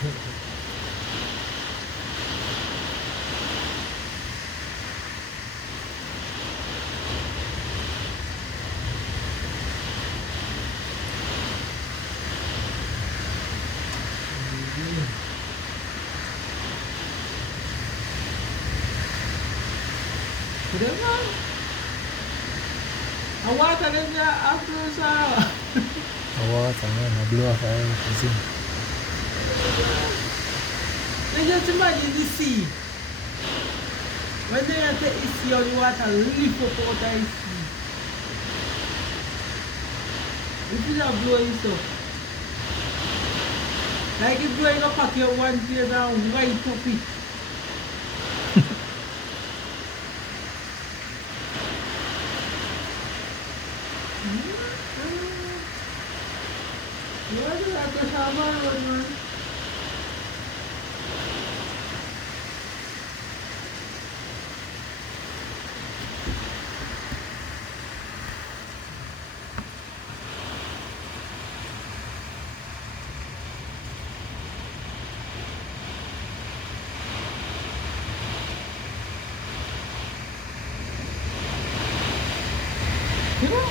Kedengar. Awak tak ada aku sah. Awak jangan habluah saya pusing. Dia cuma isi. Mana yang tak isi awak tak lift apa tak isi. Itu dah blue itu. Lagi blue itu pakai one dia dah white topi. Waduh, aku sabar teman. Kira?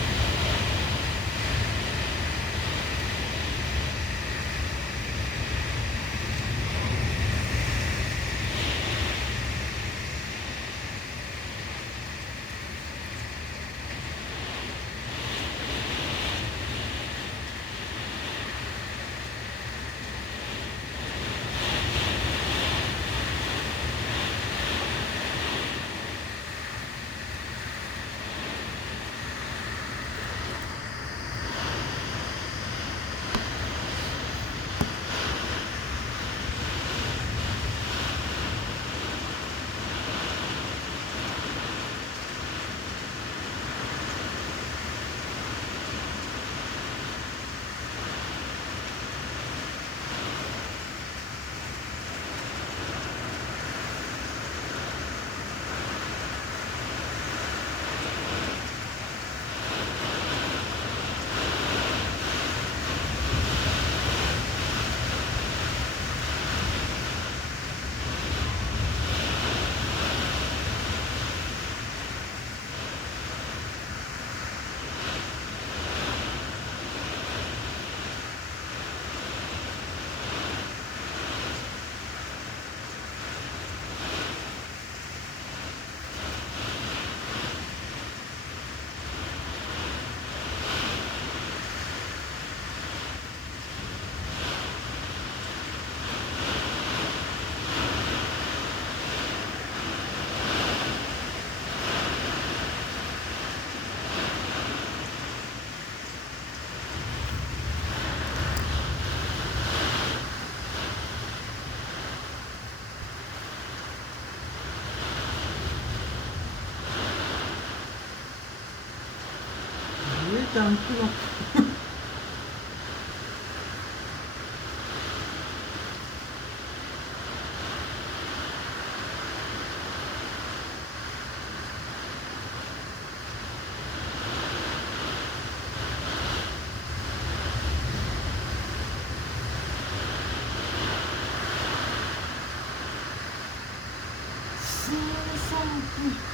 Dia campur. Sampai